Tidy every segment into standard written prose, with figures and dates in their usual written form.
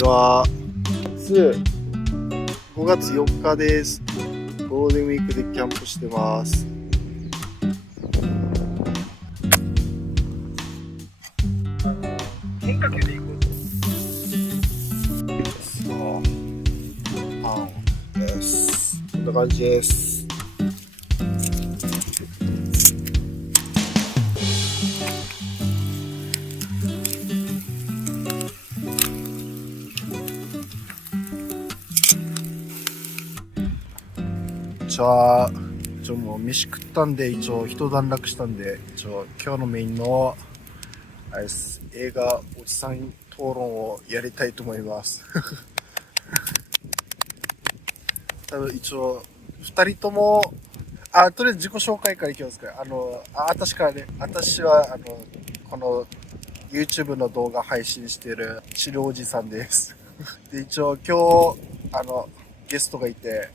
ちは。5月4日です。ゴールデンウィークでキャンプしてます。変化球でいこうと。パンです。こんな感じです。じゃあもう飯食ったんで、一応一段落したんで、今日のメインのあれです、映画おじさん討論をやりたいと思います。多分一応2人ともとりあえず自己紹介からいきますか。私からね、私はこの YouTube の動画配信しているチルおじさんです。で、一応今日ゲストがいて、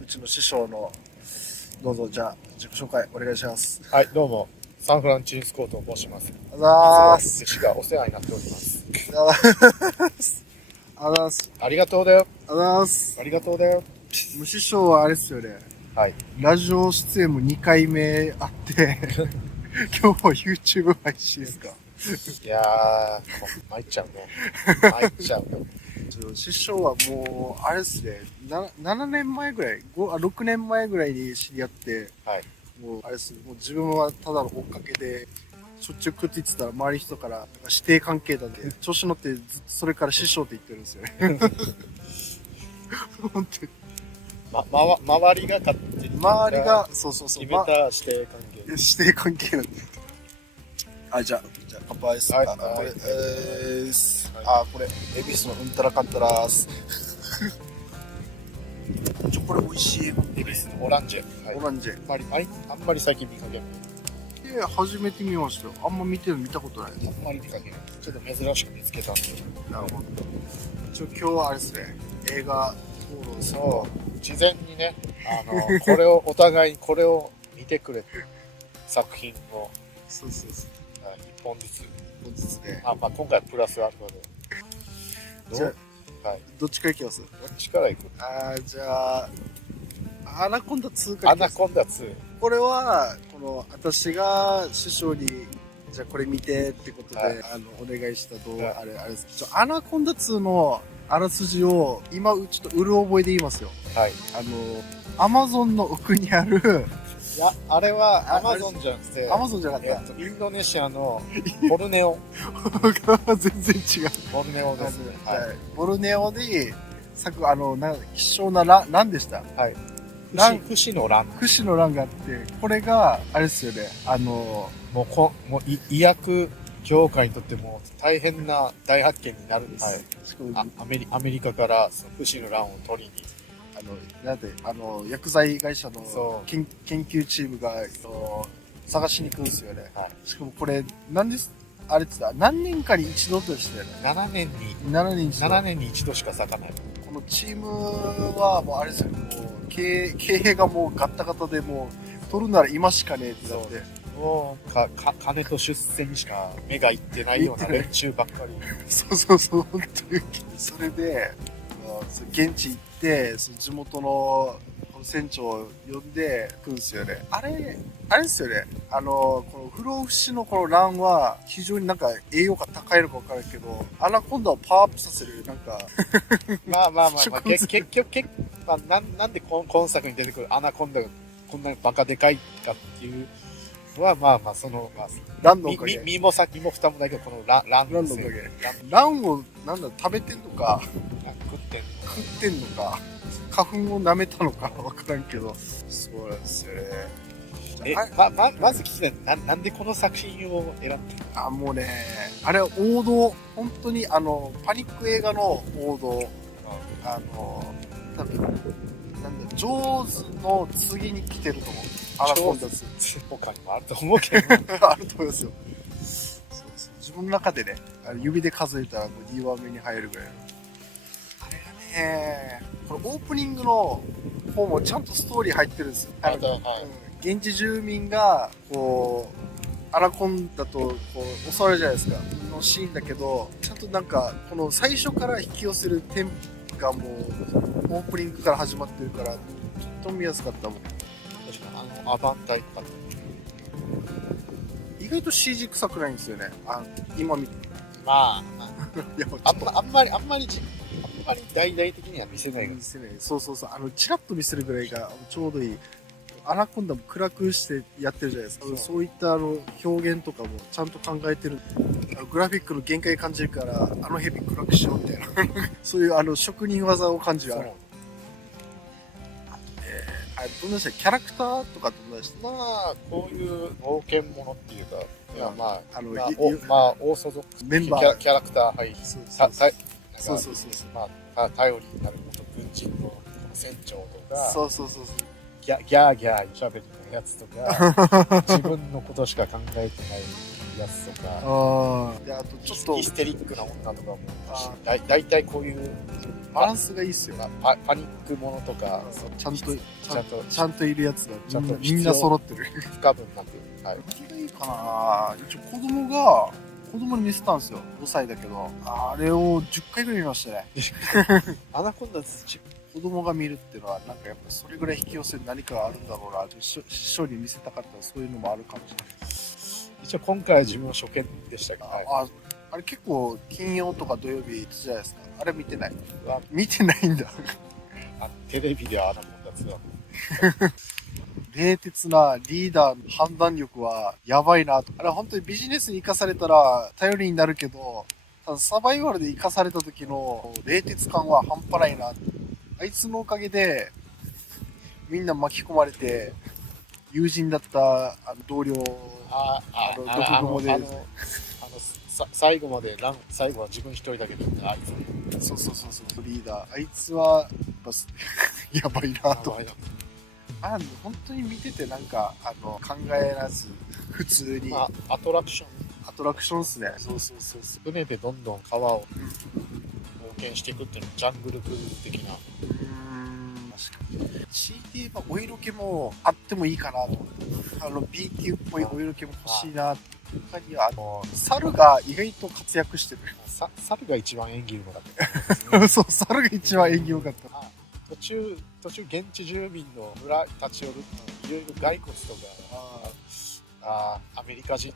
うちの師匠の、どうぞ、じゃあ自己紹介お願いします。はい、どうも、サンフランチンスコーと申します。あざーす。弟子がお世話になっております。ありがとうだよ。ざーす。ありがとうだよ。師匠はあれですよね。はい。ラジオ出演も2回目あって、今日も YouTube 配信ですか。いやー、参っちゃうね。参っちゃうよ。師匠はもう、あれですね、7年前ぐらい、6年前ぐらいに知り合って、はい。もう、あれです、もう自分はただの追っかけで、しょっちゅう食って言ってたら、周りの人から師弟関係なんで、調子乗ってずっとそれから師匠って言ってるんですよね。本当に。周りが勝手に。周りが、そう。決めた師弟関係。師弟関係なんで。じゃあ、乾杯です。はい。これ、これ、恵比寿のうんたらかんたらーす。これ美味しい。恵比寿のオランジェ。はい、オランジェ。あんまり最近見かけない。初めて見ましたよ。あんま見たことない。あんまり見かけない。ちょっと珍しく見つけたんで。なるほど。今日はあれですね、映画討論。そう。事前にね、お互いにこれを見てくれて、作品を。そう。1本ずつ。本日ね。今回プラスアルファで。じゃあ、はい。どっちからいきます？どっちからいく？じゃあ、アナコンダ2からいきます。アナコンダ2。これは、私が師匠に、じゃあこれ見てってことで、はい、お願いした動画、あれです。アナコンダ2のあらすじを、今、ちょっとうる覚えで言いますよ。はい。アマゾンの奥にある、いや、あれはアマゾンじゃなくて、アマゾンじゃなかった。インドネシアのボルネオ。全然違う。ボルネオですね。はい。ボルネオで、希少なランでした。はい。不死のラン。不死のランがあって、これが、あれですよね、もう医薬業界にとっても大変な大発見になるんです。はい。アメリカからその不死のランを取りに。薬剤会社の研究チームが探しに行くんですよね。はい、しかもこれ、あれってさ、何年かに一度としてね。7年に一度しか咲かない。このチームはもうあれですよね、もう経営がもうガッタガタで、もう取るなら今しかねえってなって。もう金と出世にしか目がいってないような連中ばっかり。そう、本当に。それで、現地行って、地元の船長を呼んで来るんですよね。あれですよね。この不老不死のこの卵は非常になんか栄養価高いのか分からんけど、アナコンダをパワーアップさせる、なんか。結局、なんで今作に出てくるアナコンダがこんなにバカでかいかっていうのは、ランのおかげ。身も蓋もないけど、このランのおかげ。ランを、食べてんのか、食ってんのか、花粉を舐めたのか分からんけど、そうなんですよね。まず聞きたい。なんでこの作品を選んだ？もうね、あれは王道、本当にパニック映画の王道。多分、ジョーズの次に来てると思う。アナコンダ2。他にもあると思うけど。あると思いますよ。そう自分の中でね、指で数えたら2番目に入るぐらいの。あれがね、このオープニングの方もちゃんとストーリー入ってるんですよ。現地住民が、アナコンダと襲われるじゃないですか。のシーンだけど、ちゃんとなんかこの最初から引き寄せるテンポがもうオープニングから始まってるから、とっても見やすかったもん。確かにアバンタイとか意外と CG 臭くないんですよね。今見て。まあ、いやあんまり大々的には見せないが見せない。そうそうそう。チラッと見せるぐらいがちょうどいい。アナコンダも暗くしてやってるじゃないですか。そういった表現とかもちゃんと考えてる。グラフィックの限界感じるから、ヘビ暗くしようみたいな。そういう職人技を感じる。どんなでしたっけ、キャラクターとかどんなでした？まあこういう冒険者っていうか、いやまあオーソドックスメンバーキャラクターはいそうまあ頼りになる元軍人の船長とか、そうギャーギャーしゃべりのやつとか、自分のことしか考えてないやつとか、あとちょっとヒステリックな女とかもだいたいこういうバランスがいいっすよ。パニックものとか、ちゃんといるやつがちゃんとみんな揃ってる。不可分なく、はい。何がいいかな。一応子供に見せたんですよ。5歳だけど、あれを10回ぐらい見ましたね。アナコンダズ子供が見るっていうのはなんかやっぱそれぐらい引き寄せる何かがあるんだろうな。師匠に見せたかったらそういうのもあるかもしれない。一応今回は自分の初見でしたけど、あれ結構金曜とか土曜日じゃないですか。あれ見てない？見てないんだ。テレビではアナコンダズは冷徹なリーダーの判断力はやばいなと。あれ本当にビジネスに生かされたら頼りになるけど、ただサバイバルで生かされた時の冷徹感は半端ないな。あいつのおかげでみんな巻き込まれて、友人だった同僚、毒蜘蛛で最後は自分一人だけであいつ、そうリーダー、あいつはやばいなと。本当に見ててなんか考えらず普通に、アトラクションっすね。そう船でどんどん川を冒険していくっていうのジャングルクルーズ的な。確かに CT はお色気もあってもいいかなと。B 級っぽいお色気も欲しいな。他には猿が意外と活躍してる。猿が一番演技うまかった、そう、猿が一番演技良かった。途中現地住民の村立ち寄るいろいろ骸骨とか、アメリカ人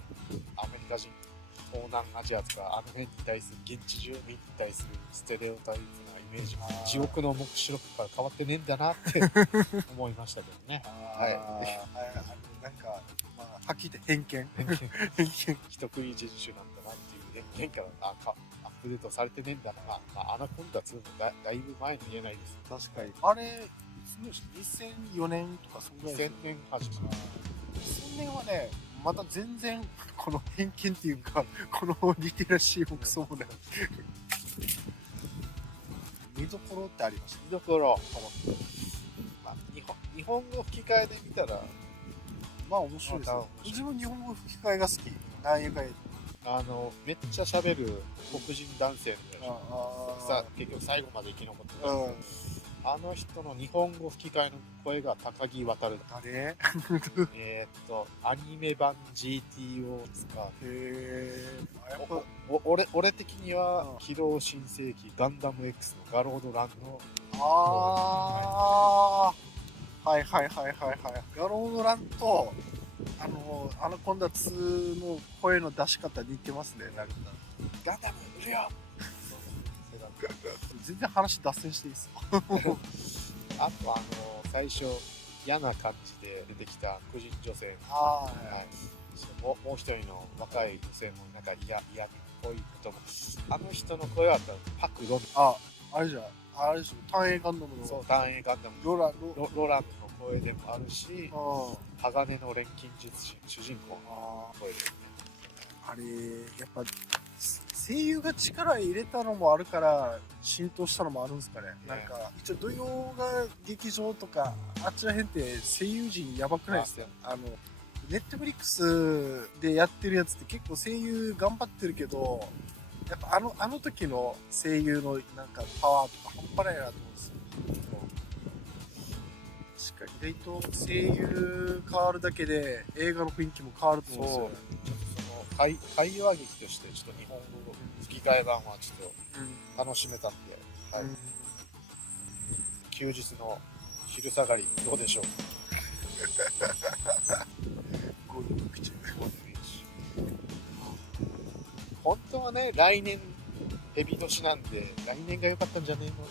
東南アジアとか辺に対する現地住民に対するステレオタイプなイメージも地獄の黙示録から変わってねえんだなって思いましたけどね。なんかはっきり言って偏見人食い人種なんだなっていう偏見からアップデートされてねえんだな。アナコンダ2のだいぶ前に言えないです。確かに。あれ2004年とかそんぐらいです。2000年始まる。2000年はね、また全然この偏見っていうか、このリテラシーもクソもない。見どころってありました？見どころ、日本語吹き替えで見たら面白いですよ。自分日本語吹き替えが好き。何やかんやめっちゃ喋る黒人男性の結局最後まで生き残ってる、あの人の日本語吹き替えの声が高木渉。誰？アニメ版 GTO ですか。やっぱ俺的には機動新世紀ガンダム X のガロードランのはい。ガロードランとアナコンダ2の声の出し方似てますね。なんかガンダムいるよ。全然話脱線していいですか？あと最初嫌な感じで出てきた黒人女性、もう一人の若い女性もなんか嫌味っぽいことも、あの人の声はパク・ロミ。あれでしょ、単影ガンダムの。そう、単影ガンダムロランの声でもあるし、鋼の錬金術師主人公の声ですね。あれやっぱ声優が力入れたのもあるから浸透したのもあるんですかね。なんか一応土曜が劇場とかあっちらへんって声優陣やばくないですか？ネットフリックスでやってるやつって結構声優頑張ってるけど、やっぱあの時の声優のなんかパワーとか半端ないなと思うんですよ。確かに意外と声優変わるだけで映画の雰囲気も変わると思うんですよね。会話劇としてちょっと日本語吹き替え版はちょっと楽しめたんで、はい、休日の昼下がりどうでしょう。ゴールデンピクチャー。本当はね、来年ヘビ年なんで来年が良かったんじゃねえの。ど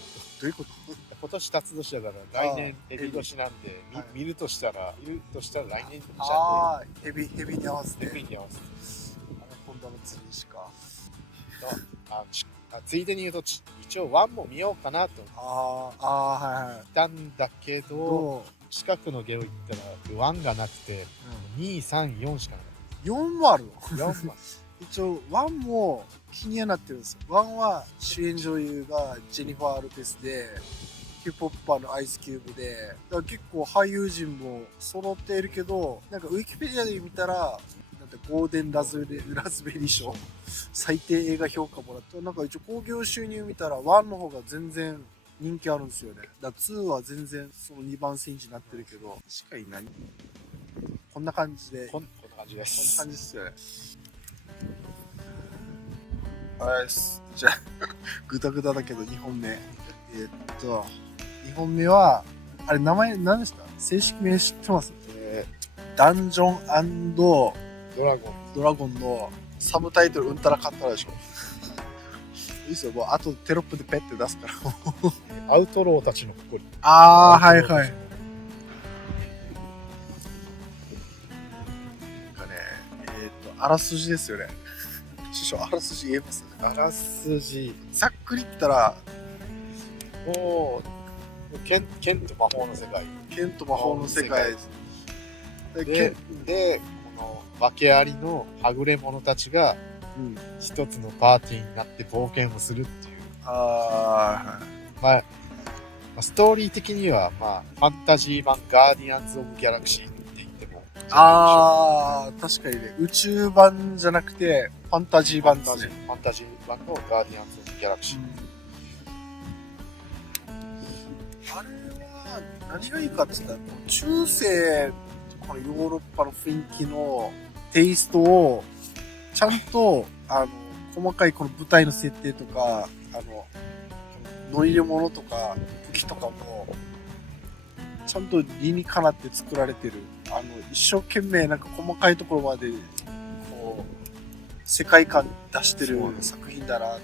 ういうこと？今年辰年だから来年ヘビ年なんで、はい、見るとしたら来年じゃねえ。ヘビに合わせて。ヘビに合わせて。今度の次しか。ついでに言うと一応1も見ようかなとはいはい。ったんだけど、近くのゲオ行ったら1がなくて、2、3、4しかなかっ4もあるのた。4も一応1も気にはなってるんですよ。1は主演女優がジェニファー・ロペスで、ヒップホッパーのアイスキューブで、だから結構俳優陣も揃っているけど、なんかウィキペディアで見たら、なんてゴールデンラズベリー賞最低映画評価もらった。なんか一応興行収入見たら1の方が全然人気あるんですよね。だから2は全然その2番戦時になってるけど、確かに何こんな感じで。こんな感じでこんなす。感じですよね。はい、じゃあ、ぐだぐだだけど2本目。2本目は、あれ名前何ですか？正式名知ってます？ダンジョン&ドラゴンのサブタイトルうんたらかんたらでしょ。いいっすよ、もうあとテロップでペッて出すから。アウトローたちの誇り。はいはい。なんかね、あらすじですよね。師匠、あらすじ言えます？あらすじ。ざっくり言ったら、もう、剣と魔法の世界。剣と魔法の世界です。で、この訳ありのはぐれ者たちが、一つのパーティーになって冒険をするっていう。まあ、ストーリー的には、まあ、ファンタジー版ガーディアンズ・オブ・ギャラクシーって言っても。確かにね、宇宙版じゃなくて、ファンタジー版ですね。ファンタジー版のガーディアンズ・オブ・ギャラクシー。あれは、何がいいかって言ったら、中世、このヨーロッパの雰囲気のテイストを、ちゃんと、細かいこの舞台の設定とか、乗り物とか、武器とかも、ちゃんと理にかなって作られてる。一生懸命なんか細かいところまで、こう、世界観出してる作品だなと思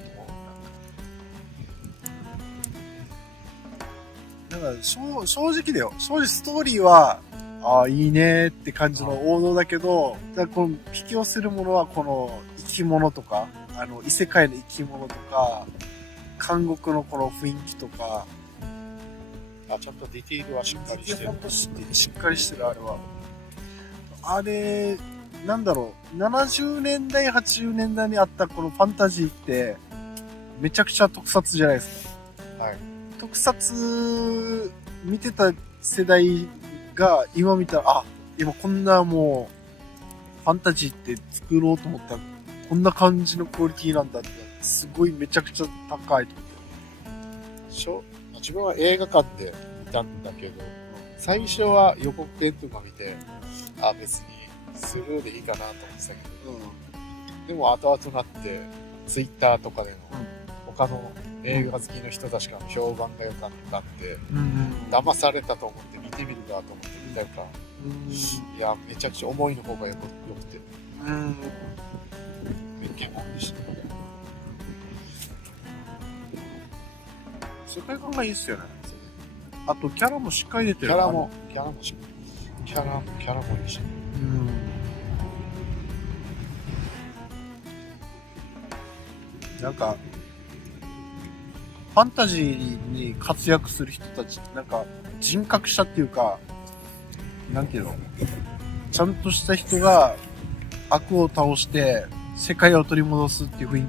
う。なんか、正直だよ。正直ストーリーは、いいねって感じの王道だけど、だからこの引き寄せるものはこの生き物とか、異世界の生き物とか、監獄のこの雰囲気とか、ちゃんとディティールはしっかりしてる。ほんとしっかりしてる、あれは。あれ、なんだろう、70年代、80年代にあったこのファンタジーって、めちゃくちゃ特撮じゃないですか。はい。特撮見てた世代が今見たら、今こんなもう、ファンタジーって作ろうと思ったら、こんな感じのクオリティなんだって、すごいめちゃくちゃ高いと思って。自分は映画館で見たんだけど、最初は予告編とか見て、別にスルーでいいかなと思ってたけど、でも後々なって、ツイッターとかでの、他の映画好きの人たちからの評判が良かったんで、騙されたと思って見てみるかと思って見たから、いや、めちゃくちゃ思いの方が良くて、めっけもんでした。世界観がいいっすよね。あとキャラもしっかり出てる。キャラもいいし。なんか、ファンタジーに活躍する人たち、なんか人格者っていうか、なんていうの、ちゃんとした人が悪を倒して世界を取り戻すっていう雰囲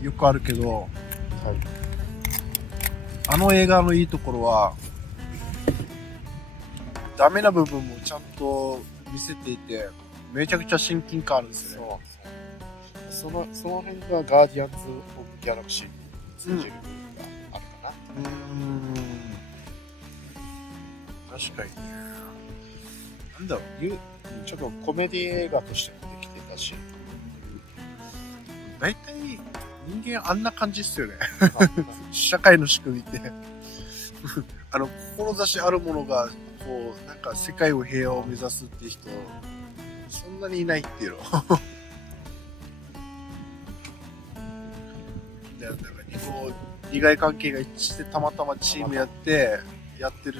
気よくあるけど、はい、あの映画のいいところは、ダメな部分もちゃんと見せていて、めちゃくちゃ親近感あるんですよね。その辺がガーディアンズ・オブ・ギャラクシーに通じる部分があるかな。確かに。なんだろう、ちょっとコメディ映画としてもできてたし、大体人間あんな感じっすよね。あ社会の仕組みって。志あるものが、こう、なんか世界を平和を目指すっていう人、そんなにいないっていうの。でなんかこう利害関係が一致してたまたまチームやってやってる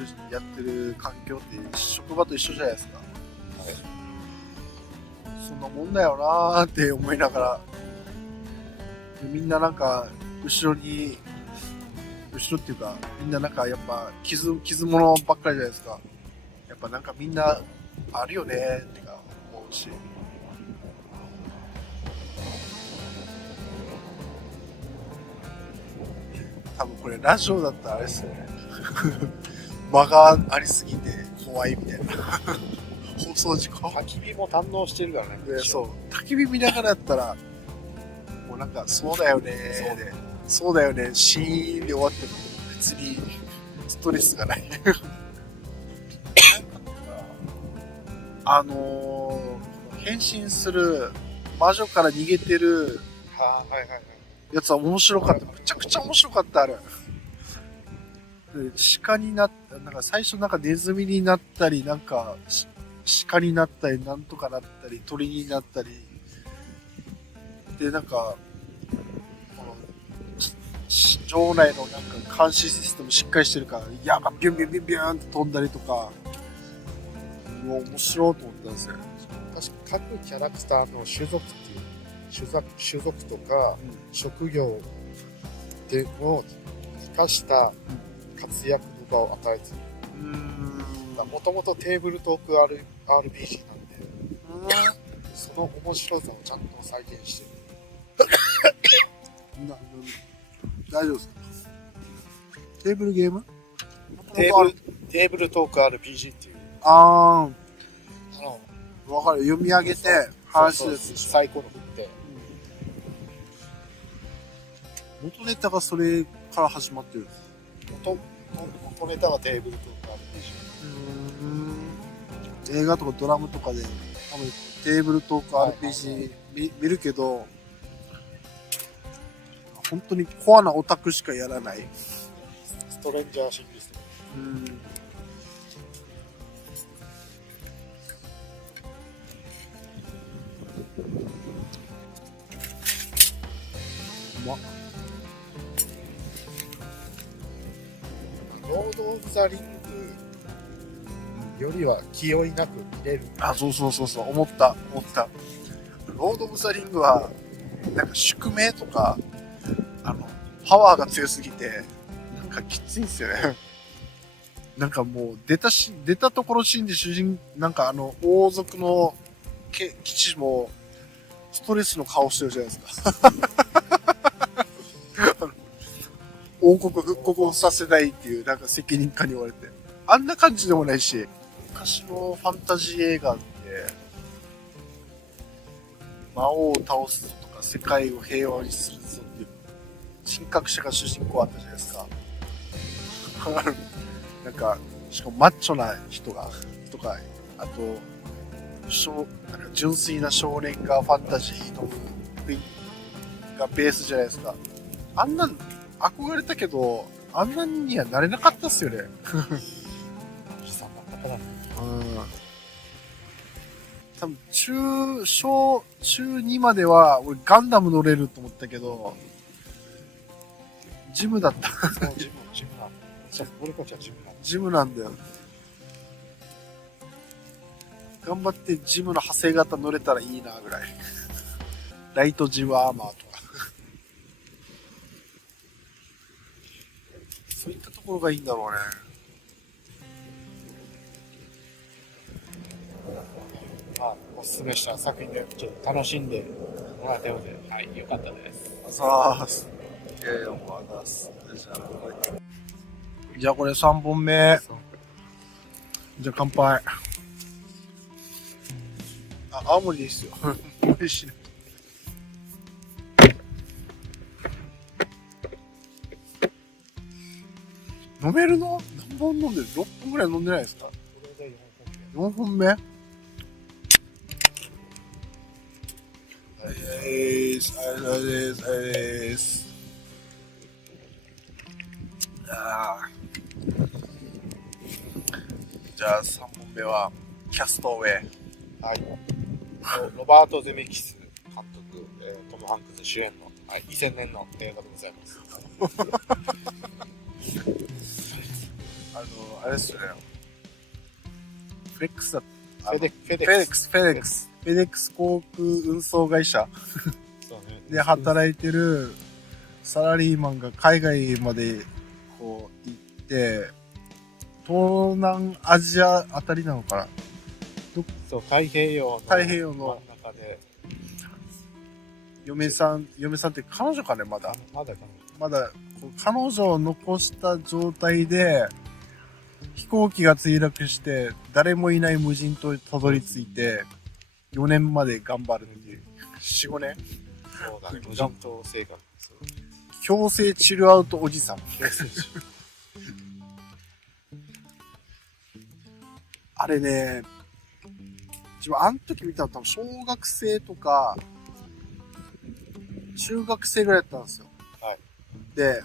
環境って職場と一緒じゃないですか。そんなもんだよなーって思いながら、でみんななんか後ろっていうか、みんななんかやっぱ傷物ばっかりじゃないですか。やっぱなんかみんなあるよねーってか思うし。多分これラジオだったらあれですよね。間がありすぎて怖いみたいな。放送事故。焚き火も堪能してるからね。で、そう。焚き火見ながらやったら、もうなんか、そうだよねーで、そうだよね、シーンで終わっても別にストレスがない。変身する魔女から逃げてるはいはいはい。やつは面白かった。めちゃくちゃ面白かった、あれ。で鹿になった、なんか最初なんかネズミになったり、なんか鹿になったり、なんとかなったり、鳥になったり。で、なんか、この場内のなんか監視システムしっかりしてるから、矢がビュンビュンビュンビュンって飛んだりとか、もう面白いと思ったんですよ。確か各キャラクターの種族っていう種族とか職業でを生かした活躍の場を与えている。もともとテーブルトーク RPG なんで、その面白さをちゃんと再現してる。大丈夫ですか？テーブルゲーム？テーブルトーク RPG っていう、わかる。読み上げて話すやつ。サイコロ振って。元ネタがそれから始まってる。元ネタはテーブルトーク RPG。映画とかドラムとかで多分テーブルトーク RPG 見るけど、本当にコアなオタクしかやらない。ストレンジャーシングス。ロード・オブ・ザ・リングよりは気負いなく見れる。あ、そう、思った。ロード・オブ・ザ・リングは、なんか宿命とか、パワーが強すぎて、なんかきついんですよね。なんかもう、出たところ死んでなんか王族の基地も、ストレスの顔してるじゃないですか。王国復刻をさせないっていう、なんか責任感に追われて。あんな感じでもないし、昔のファンタジー映画って、魔王を倒すぞとか、世界を平和にするぞっていう、神格者が主人公あったじゃないですか。なんか、しかもマッチョな人が、とか、あと、なんか純粋な少年がファンタジーのがベースじゃないですか。あんなん憧れたけど、あんなんにはなれなかったっすよね。悲惨な方だね。多分中2までは俺ガンダム乗れると思ったけど、ジムだった。そうジムなんだ。俺たちはジムなんだ。ジムなんだよ。頑張ってジムの派生型乗れたらいいなぐらい。ライトジムアーマーとか。そういったところがいいんだろうね。まあ、おすすめした作品でちょっと楽しんでもらったようで、はい、よかったです。さあ、じゃあこれ3本目。じゃあ乾杯。あ、青森でいいっすよ。美味しいね。飲めるの？何本飲んでる？ 6 本ぐらい飲んでないですか？これで4本目。す。あれです。あれです。じゃあ3本目はキャストウェイ。はい。ロバート・ゼメキス監督、トム・ハンクス主演の、はい、2000年の映画でございます。あれですよね。フェックスだフェデフェデックス航空運送会社そうね。で働いてるサラリーマンが海外までこう行って、東南アジアあたりなのかな。そう、太平洋の太平洋の真ん中で、嫁さんって彼女かね、まだこう彼女を残した状態で飛行機が墜落して誰もいない無人島にたどり着いて4年まで頑張るっていう、4、5年そうだね、無人島生活。強制治療アウトおじさん。あれね、自分あの時見たの多分小学生とか中学生ぐらいだったんですよ。はい。で、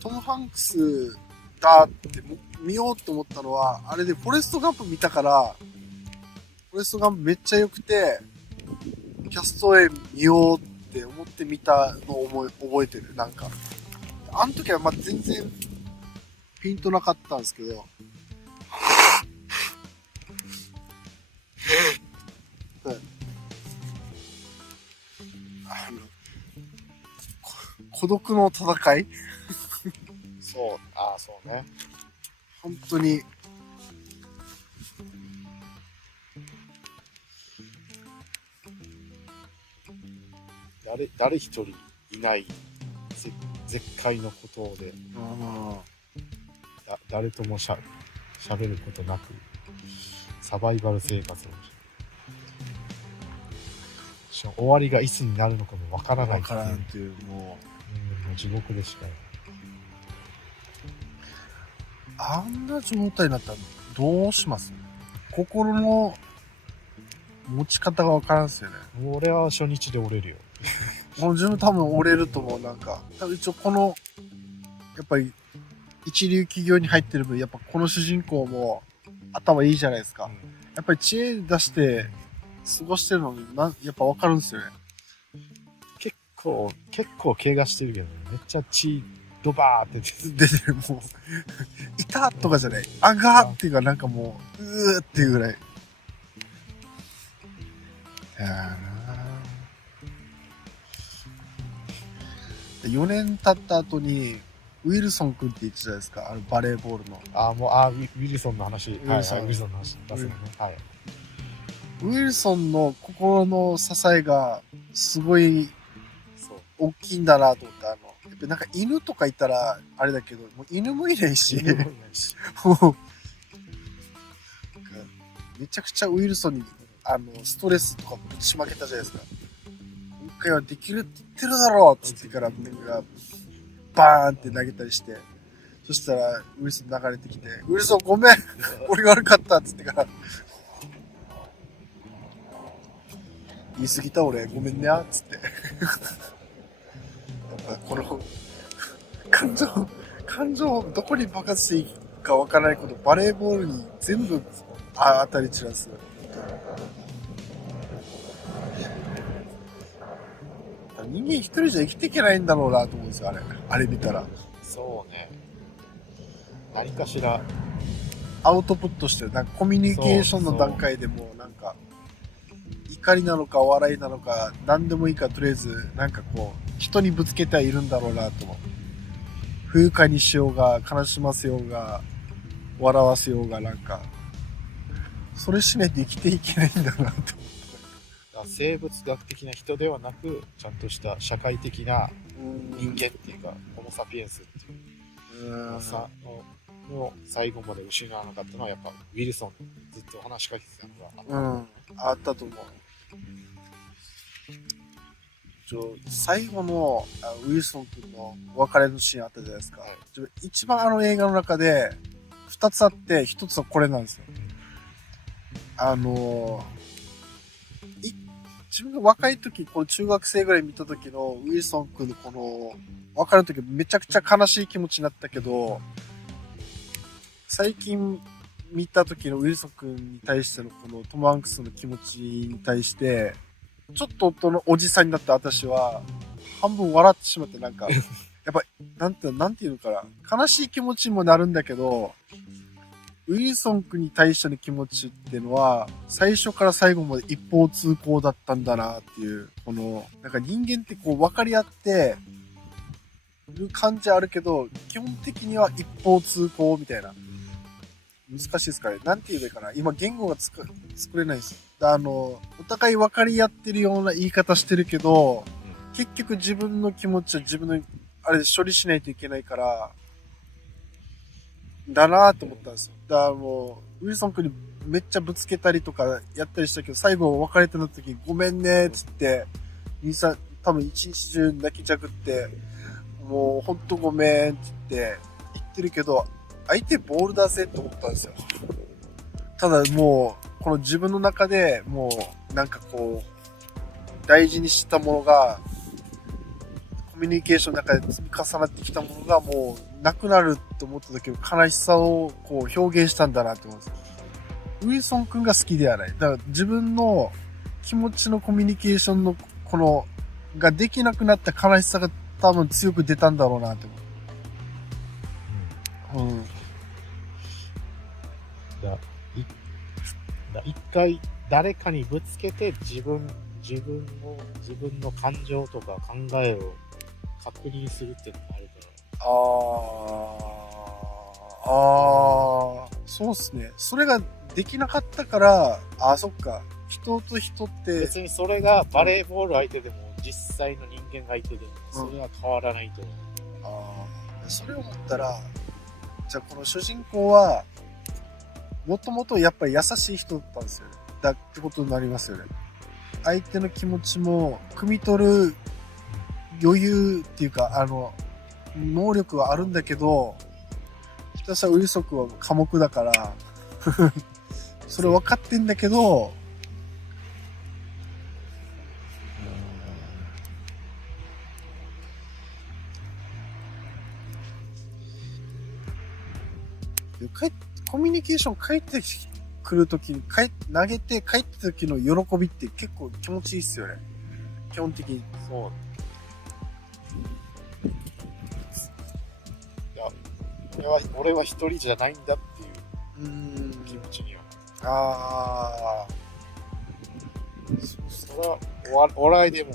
トム・ハンクスだって見ようって思ったのは、あれでフォレスト・ガンプ見たから、フォレスト・ガンプめっちゃ良くて、キャストウェイ見ようって思って見たのを覚えてる、なんか。あの時はまあ全然ピンとなかったんですけど、孤独の戦いそう、ああ、そうね。本当に。誰一人いない絶海の孤島で、誰ともしゃべることなくサバイバル生活をし終わりがいつになるのかもわからないっていう、もう地獄でしかない。あんな状態になったらどうします？心の持ち方がわからんすよね。俺は初日で折れるよ。もう自分多分折れると思う。なんか多分一応このやっぱり一流企業に入ってる分、やっぱこの主人公も頭いいじゃないですか。やっぱり知恵出して過ごしてるのにやっぱわかるんですよね。結構怪我してるけどね。めっちゃ血ドバーって出てる、もういたとかじゃない、あがーっていうか、なんかもうっていうぐらい。いやー、4年経った後にウィルソン君って言ってたじゃないですか、バレーボールの。ウィルソンの話。ウィルソンの話出すね。はい。ウィルソンの心の支えがすごい大きいんだなと思って、やっぱなんか犬とかいたらあれだけど、もう犬もいないし、めちゃくちゃウィルソンにストレスとかぶちまけたじゃないですか。今回はできるって言ってるだろうっつってからなんかバーンって投げたりして、そしたらウィルソン流れてきて、ウィルソンごめん俺が悪かったっつってから、言い過ぎた俺ごめんねっつってやっぱこの感情どこに爆発していいかわからないこと、バレーボールに全部当たり散らす。人間一人じゃ生きていけないんだろうなと思うんですよ、あれ見たら。そうね。何かしらアウトプットして、なんかコミュニケーションの段階でもなんか怒りなのか笑いなのか何でもいいから、とりあえずなんかこう人にぶつけてはいるんだろうなと思う。不愉快にしようが悲しませようが笑わせようが、なんかそれしないと生きていけないんだなと。生物学的な人ではなく、ちゃんとした社会的な人間っていうか、ホモ・サピエンスっていうの最後まで失わなかったのは、やっぱウィルソンずっと話しかけてたのがあったと思う。最後のウィルソン君のお別れのシーンあったじゃないですか。はい、一番映画の中で2つあって、1つはこれなんですよ。自分が若い時、この中学生ぐらい見た時のウィルソン君のこの、別れる時めちゃくちゃ悲しい気持ちになったけど、最近見た時のウィルソン君に対してのこのトム・ハンクスの気持ちに対して、ちょっと夫のおじさんになった私は、半分笑ってしまって、なんか、やっぱ、なんていうのかな、悲しい気持ちにもなるんだけど、ウィルソン君に対しての気持ちっていうのは、最初から最後まで一方通行だったんだなっていう、この、なんか人間ってこう分かり合ってる感じあるけど、基本的には一方通行みたいな。難しいですかね。なんて言えばいいかな。今言語が作れないです。お互い分かり合ってるような言い方してるけど、結局自分の気持ちは自分の、あれで処理しないといけないから、だなと思ったんですよ。だからもう、ウィルソン君にめっちゃぶつけたりとかやったりしたけど、最後別れてなった時、ごめんねっつって、多分一日中泣きじゃくって、もうほんとごめんって言ってるけど、相手ボールだぜって思ったんですよ。ただもう、この自分の中でもう、なんかこう、大事にしたものが、コミュニケーションの中で積み重なってきたものがもうなくなると思った時の悲しさをこう表現したんだなって思います。ウィルソン君が好きではない。だから自分の気持ちのコミュニケーションのこのができなくなった悲しさが多分強く出たんだろうなって思う。うん。一回誰かにぶつけて自分の感情とか考えを確認するっていうのがあるから。そうっすね。それができなかったから、そっか。人と人って。別にそれがバレーボール相手でも、実際の人間が相手でも、それは変わらないと思う。それを思ったら、じゃあこの主人公は、もともとやっぱり優しい人だったんですよね。だってことになりますよね。相手の気持ちも、汲み取る余裕っていうか、能力はあるんだけど、ひたすらウィルソン君は寡黙だから、それ分かってんだけど、コミュニケーション返ってくるときに、投げて帰った時の喜びって結構気持ちいいっすよね。基本的に。そう。いや、俺は一人じゃないんだっていう気持ちには。それはお笑いでも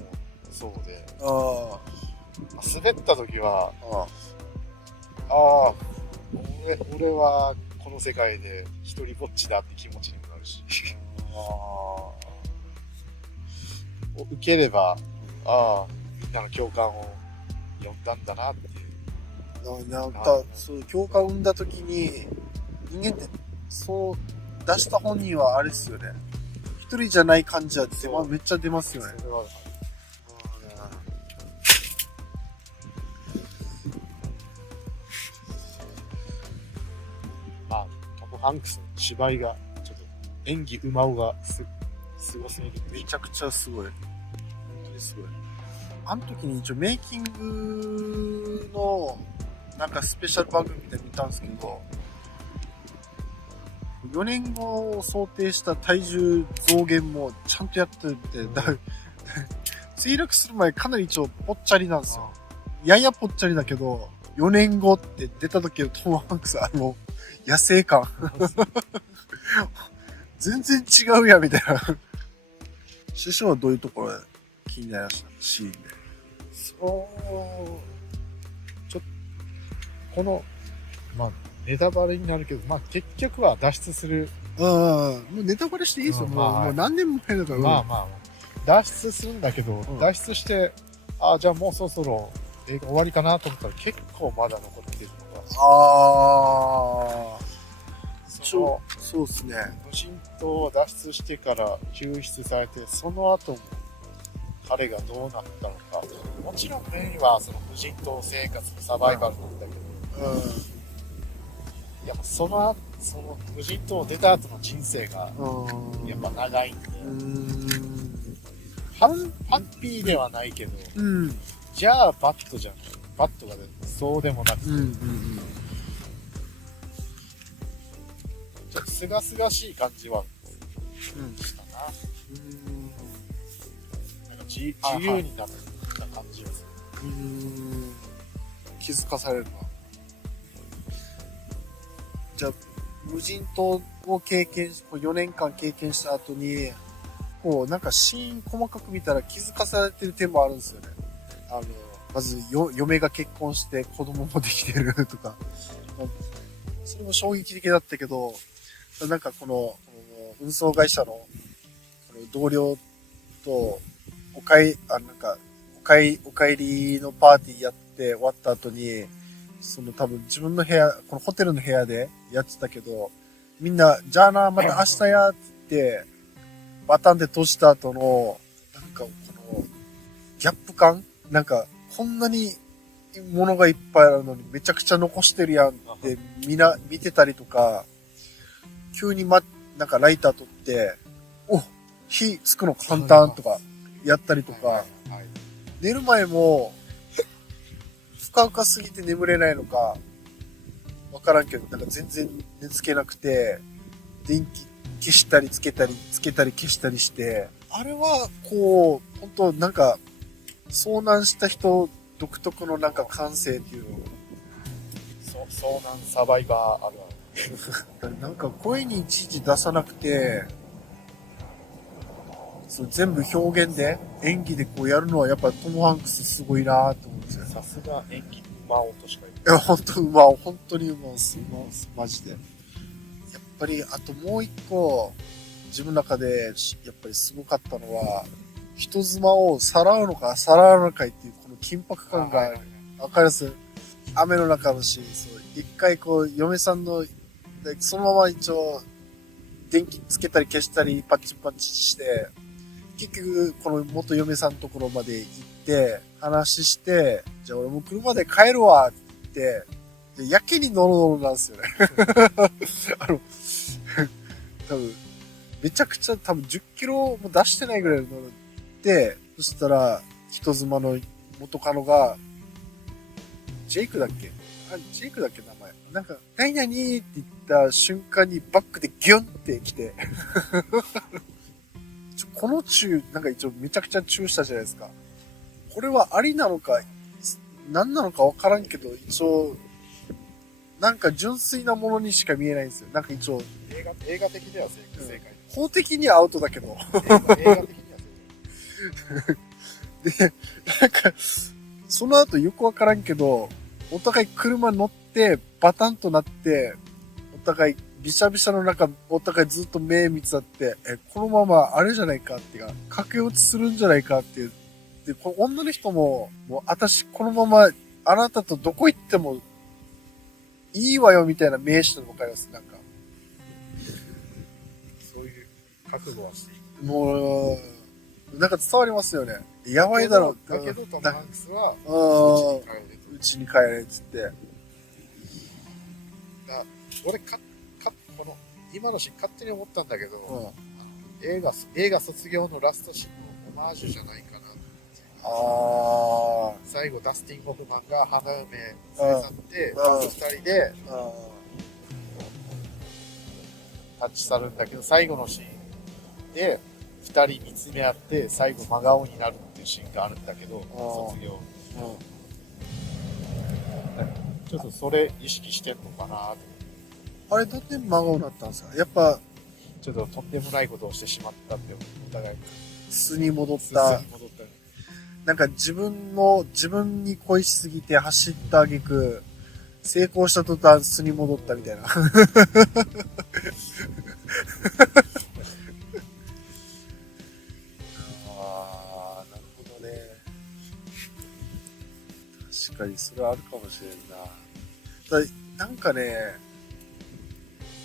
そうで。滑った時は、俺はこの世界で一人ぼっちだって気持ちにもなるし。受ければ、みんなの共感を呼んだんだなっていう。なんか、そう共感を生んだ時に、人間ってそう出した本人はあれですよね。一人じゃない感じはめっちゃ出ますよね。まあ、トム・ハンクスの芝居が、ちょっと演技うまうがすごすぎる。めちゃくちゃすごい。本当にすごい。あの時に一応メイキングのなんかスペシャル番組みたいに見たんですけど、4年後を想定した体重増減もちゃんとやってて、墜落する前かなり一応ぽっちゃりなんですよ。ややぽっちゃりだけど、4年後って出た時のトム・ハンクス、野生感。全然違うや、みたいな。師匠はどういうところ気になりましたシーンで。この、まあ、ネタバレになるけど、まあ、結局は脱出する。もうネタバレしていいですよ。もう何年も前だから。まあ、脱出するんだけど、脱出して、じゃあもうそろそろ映画終わりかなと思ったら結構まだ残ってるのが。そうっすね。無人島を脱出してから救出されて、その後も彼がどうなったのか。もちろんメインはその無人島生活のサバイバルなんだけど、やっぱその無人島を出た後の人生がやっぱ長いんで、ハッピーではないけど、うんじゃあバッドじゃない。バッドがね、そうでもなくて、うんうんちょっとすがすがしい感じはうんしたな。うんなんか自由になった感じがする。気づかされるな。じゃあ無人島を経験し、4年間経験した後にこうなんかシーン細かく見たら気づかされてる点もあるんですよね。まず嫁が結婚して子供もできてるとか、それも衝撃的だったけど、なんかこの運送会社のこの同僚とお帰りのパーティーやって終わった後に、その多分自分の部屋、このホテルの部屋でやってたけど、みんな、じゃあな、また明日やって言って、バタンで閉じた後の、なんかこの、ギャップ感なんか、こんなに物がいっぱいあるのにめちゃくちゃ残してるやんって見てたりとか、急になんかライター取って、お、火つくの簡単とかやったりとか、寝る前も、ふかふかすぎて眠れないのか、わからんけど、なんか全然寝つけなくて、電気消したりつけたり消したりして、あれは、こう、本当なんか、遭難した人独特のなんか感性っていうの。遭難サバイバーあるある。なんか声にいちいち出さなくて、そう全部表現で、演技でこうやるのはやっぱトム・ハンクスすごいなと思うんですよ。さすが演技馬王としか言っていや、本当にうまうす、マジで。やっぱり、あともう一個、自分の中で、やっぱりすごかったのは、人妻をさらうのかさらわないかっていう、この緊迫感が、わかります？雨の中のシーン、そう、一回こう、嫁さんの、そのまま一応、電気つけたり消したり、パッチして、結局、この元嫁さんのところまで行って、話して、じゃあ俺もう車で帰るわって言って、やけにノロノロなんですよね。多分、めちゃくちゃ多分10キロも出してないぐらいのノロで、そしたら、人妻の元カノが、ジェイクだっけ名前。なんか、何々って言った瞬間にバックでギュンって来て、このなんか一応めちゃくちゃチューしたじゃないですか。これはありなのか、何なのかわからんけど、一応、なんか純粋なものにしか見えないんですよ。なんか一応、映画的では正解。法的にはアウトだけど。映画的には正で、なんか、その後よくわからんけど、お互い車乗って、バタンとなって、お互いびしゃびしゃの中、お互いずっと目見つあって、このままあれじゃないかっていうか、駆け落ちするんじゃないかっていう。で、この女の人も、もう私このままあなたとどこ行ってもいいわよみたいな名詞との分かります。なんか。そういう覚悟はしていく。もう、なんか伝わりますよね。やばいだろう。だけど、トム・ハンクスは、うちに帰れっつって。俺この今のシーン勝手に思ったんだけど、うん、映画卒業のラストシーンのオマージュじゃないかな。最後ダスティン・ホフマンが花嫁連れ去って2人で立ち去るんだけど、最後のシーンで2人見つめ合って最後真顔になるっていうシーンがあるんだけど、卒業、ちょっとそれ意識してんのかなと。あれなんで真顔になったんですか？やっぱちょっととんでもないことをしてしまったってお互い素に戻った。なんか自分に恋しすぎて走った挙句、成功した途端素に戻ったみたいな。ああ、なるほどね。確かにそれはあるかもしれんな。なんかね、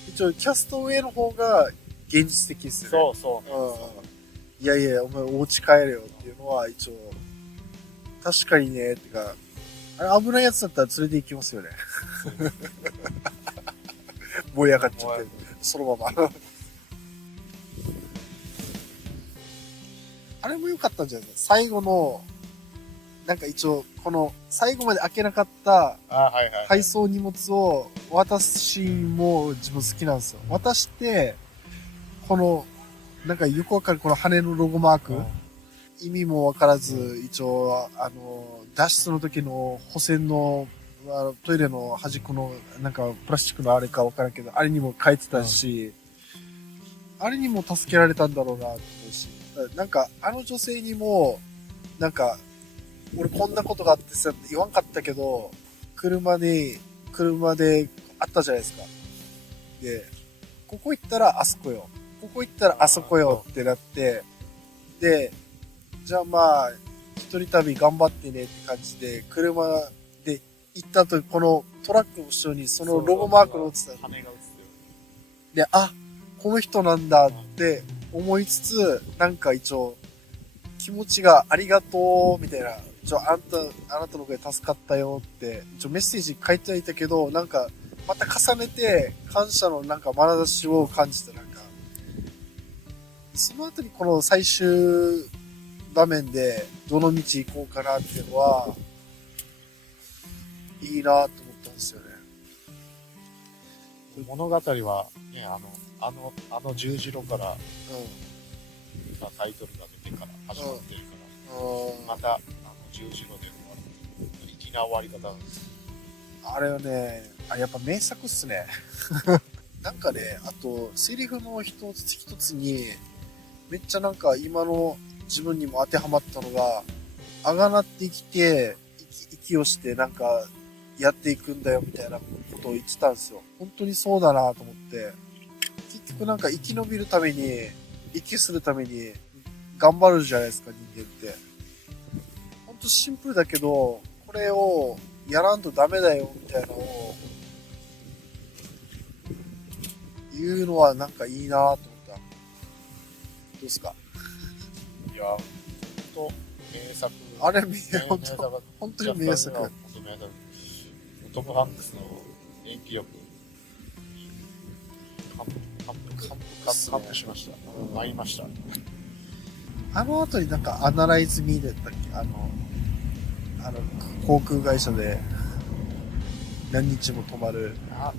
一応キャスト上の方が現実的ですよね。そう。いやいや、お前お家帰れよっていうのは一応、確かにね、ってか、あれ危ないやつだったら連れて行きますよね。燃え上がっちゃって、そのまま。あれも良かったんじゃないですか。最後の、なんか一応、この最後まで開けなかったはいはい。配送荷物を渡すシーンも自分好きなんですよ。渡して、この、なんかよくわかるこの羽のロゴマーク、意味もわからず、一応、脱出の時の補選の、トイレの端っこの、なんかプラスチックのあれかわからんけど、あれにも書いてたし、あれにも助けられたんだろうなって思うし、なんかあの女性にも、なんか、俺こんなことがあってさ、言わんかったけど、車であったじゃないですか。で、ここ行ったらあそこよ。ここ行ったらあそこよってなって、で、じゃあまあ、一人旅頑張ってねって感じで、車で行った後、このトラックの後ろにそのロゴマークの落ちた。羽が映ってる。で、あ、この人なんだって思いつつ、なんか一応、気持ちがありがとうみたいな、あなたのおかげで助かったよって、メッセージ書いてはいたけど、なんか、また重ねて感謝のなんか眼差しを感じた、なんか、その後にこの最終場面でどの道行こうかなっていうのは、いいなと思ったんですよね。物語は、ね、あの十字路から、タイトルが出てから始まってるから、また、十字路で終わる。粋な終わり方なんです。あれはね、やっぱ名作っすね。なんかね、あと、セリフの一つ一つに、めっちゃなんか今の自分にも当てはまったのが、あがなって生きて、息をしてなんか、やっていくんだよみたいなことを言ってたんですよ。本当にそうだなと思って、結局なんか生き延びるために、息するために頑張るじゃないですか、人間って。本当シンプルだけど、これをやらんとダメだよみたいなのを言うのはなんかいいなと思った。どうですか？いや、ほんと名作。あれ、本当に名作。トム・ハンクスの演技力に感服しました。参りました。あの後になんかアナライズミーだったっけ、航空会社で何日も泊まる。あ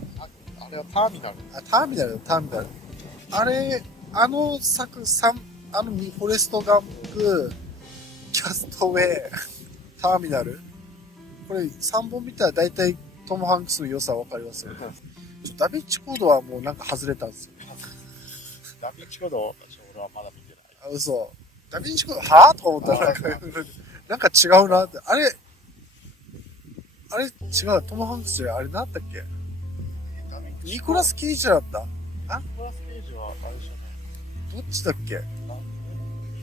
れはターミナル。ターミナル。あれ、フォレストガンプ、キャストウェイ、ターミナル。これ3本見たら大体トム・ハンクスの良さわかりますよ。ダヴィンチコードはもうなんか外れたんですよ。ダヴィンチコード、俺はまだ見てない。嘘。ダヴィンチコード、はぁと思ったらなんか違うなって。あれ違う。トム・ハンクスじゃあれなんだっけ？ニコラス・ケイジだった？ニコラス・ケイジはあれじゃない。どっちだっけ？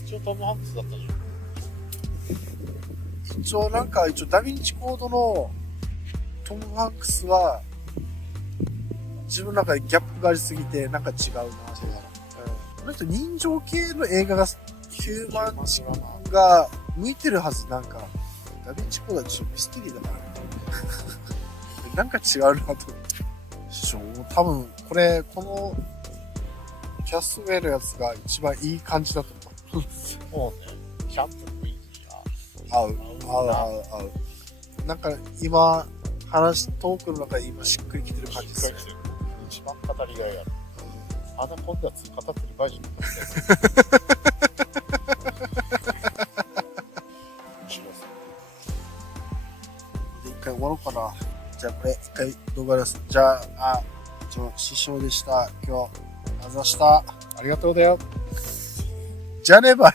一応トム・ハンクスだったじゃん。一応ダヴィンチコードのトム・ハンクスは自分の中でギャップがありすぎてなんか違うな。この人人情系の映画がヒューマンチが向いてるはず。なんかダヴィンチコードはちょっとミステリーだからなんか違うなと思って。多分このキャストウェイのやつが一番いい感じだと思う。もうね、キャンプの雰囲気が合う。なんか今トークの中で今しっくりきてる感じですね。一番語りがいある。今度は語ってる場合じゃない。一回終わろうかな。じゃあこれ一回動画です。じゃあ、師匠でした。今日、あざした。ありがとうだよ。じゃあね、バイ。